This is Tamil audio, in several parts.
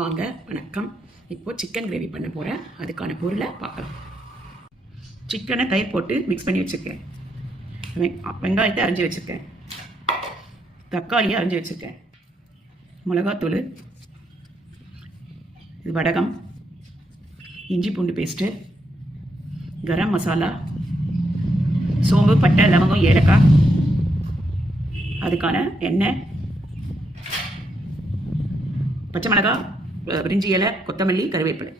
வாங்க, வணக்கம். இப்போ சிக்கன் கிரேவி பண்ண போகிறேன். அதுக்கான பொருளை பார்க்கலாம். சிக்கனை தயிர் போட்டு மிக்ஸ் பண்ணி வச்சுருக்கேன். வெங்காயத்தை அரிஞ்சு வச்சுருக்கேன். தக்காளியை அரிஞ்சு வச்சுருக்கேன். மிளகாத்தூள், இது வடகம், இஞ்சி பூண்டு பேஸ்ட்டு, கரம் மசாலா, சோம்பு, பட்டை, லவங்கம், ஏலக்காய், அதுக்கான எண்ணெய், பச்சை மிளகாய், பிரிஞ்சி இலை, கொத்தமல்லி, கருவேப்பிலை.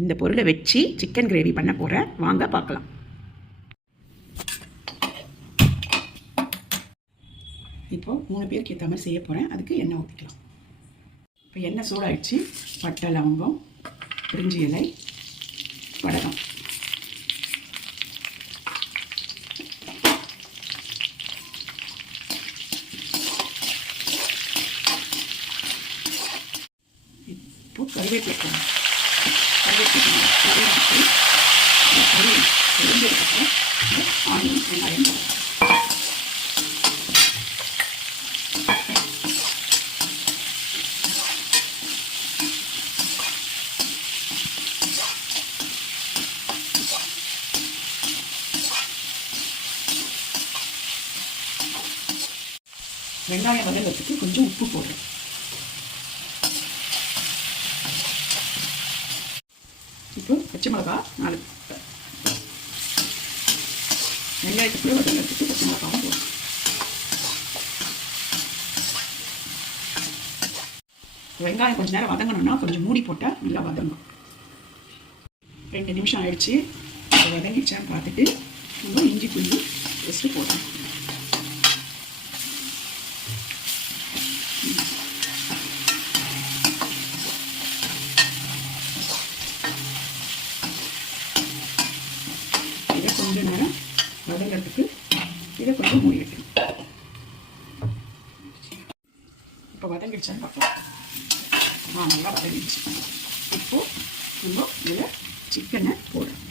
இந்த பொருளை வச்சு சிக்கன் கிரேவி பண்ண போகிறேன். வாங்க பார்க்கலாம். இப்போ 3 பேருக்கு ஏற்ற மாதிரி செய்ய போகிறேன். அதுக்கு எண்ணெய் ஊற்றிக்கலாம். இப்போ எண்ணெய் சூடாகிடுச்சு. பட்டை, லவங்கம், பிரிஞ்சி இலை, வடகம், கருவேப்பிலை ஆனியன், வெங்காயம், வெங்காயம் வதங்கிறதுக்கு கொஞ்சம் உப்பு போடுறேன். இப்போ பச்சை மிளகா 4, வெங்காயத்துக்குள்ளே வதங்கிறதுக்கு பச்சை மிளகாவும் போடும். வெங்காயம் கொஞ்சம் நேரம் வதங்கணும்னா கொஞ்சம் மூடி போட்டால் நல்லா வதங்கும். 2 நிமிஷம் ஆயிடுச்சு. வதங்கிச்சான்னு பார்த்துட்டு நம்ம இஞ்சி பூண்டு பேஸ்ட்டு போடுறோம். கொஞ்ச நேரம் வதங்கிறதுக்கு இதை கொஞ்சம் மூடி வைக்கணும். இப்போ வதங்கிடுச்சான்னு பார்ப்போம். நல்லா வதங்கிடுச்சு. இப்போ நம்ம இதில் சிக்கனை போடுறோம்.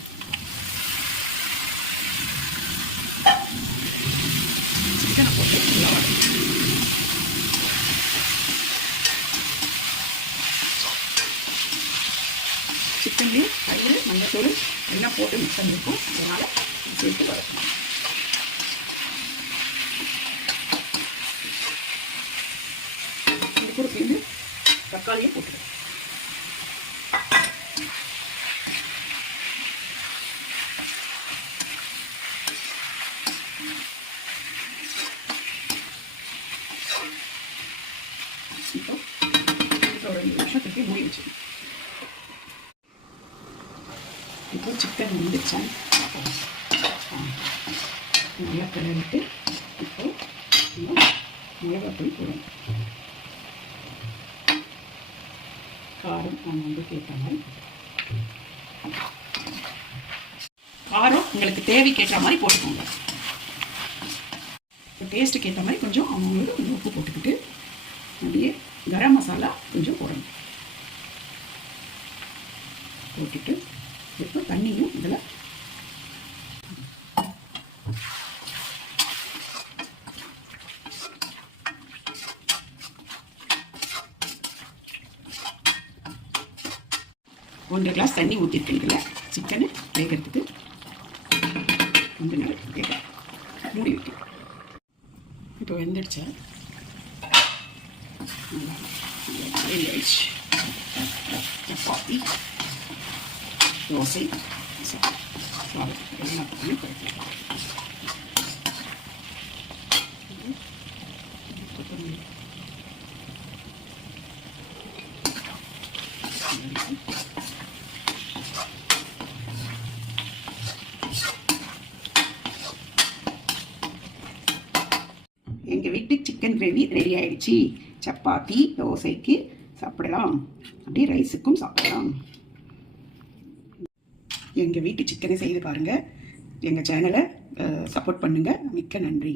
சிக்கனை போட்டு நல்லா வதங்கி சிக்கன்லேயும் தயிர், மஞ்சத்தூள் எல்லாம் போட்டு மிக்ஸ் பண்ணியிருக்கோம். அதனால் சேர்த்து வதக்கணும். இது கூட சேர்ந்து தக்காளியும் போட்டுருக்கோம். இப்போ ஒரு 2 நிமிஷத்துக்கு மூடி வச்சுக்கணும். இப்போ சிக்கன் வந்துச்சான்னு நல்லா கிளறிட்டு இப்போ மிளகாத்தூள் போடணும். காரம் நம்ம கேட்ட மாதிரி, காரம் உங்களுக்கு தேவைக்கேற்ற மாதிரி போட்டுக்கோங்க. இப்போ டேஸ்ட்டுக்கு ஏற்ற மாதிரி கொஞ்சம் அவங்களுக்கு உப்பு போட்டுக்கிட்டு அப்படியே கரம் மசாலா கொஞ்சம் போடணும். போட்டுட்டு இப்போ தண்ணியும் இதில் ஒன்றரை கிளாஸ் தண்ணி ஊற்றிருக்கீங்கள சிக்கனை வேகிறதுக்கு கொஞ்ச நேரம் மூடி வைக்கணும். இப்போ வெந்துடுச்சா சப்பாத்தி, தோசை, எல்லாத்தையும் குறைக்கலாம். எங்கள் வீட்டு சிக்கன் கிரேவி ரெடி ஆயிடுச்சு. சப்பாத்தி, தோசைக்கு சாப்பிடலாம், அப்படியே ரைஸுக்கும் சாப்பிடலாம். எங்கள் வீட்டு சிக்கனை செய்து பாருங்கள். எங்கள் சேனலை சப்போர்ட் பண்ணுங்கள். மிக்க நன்றி.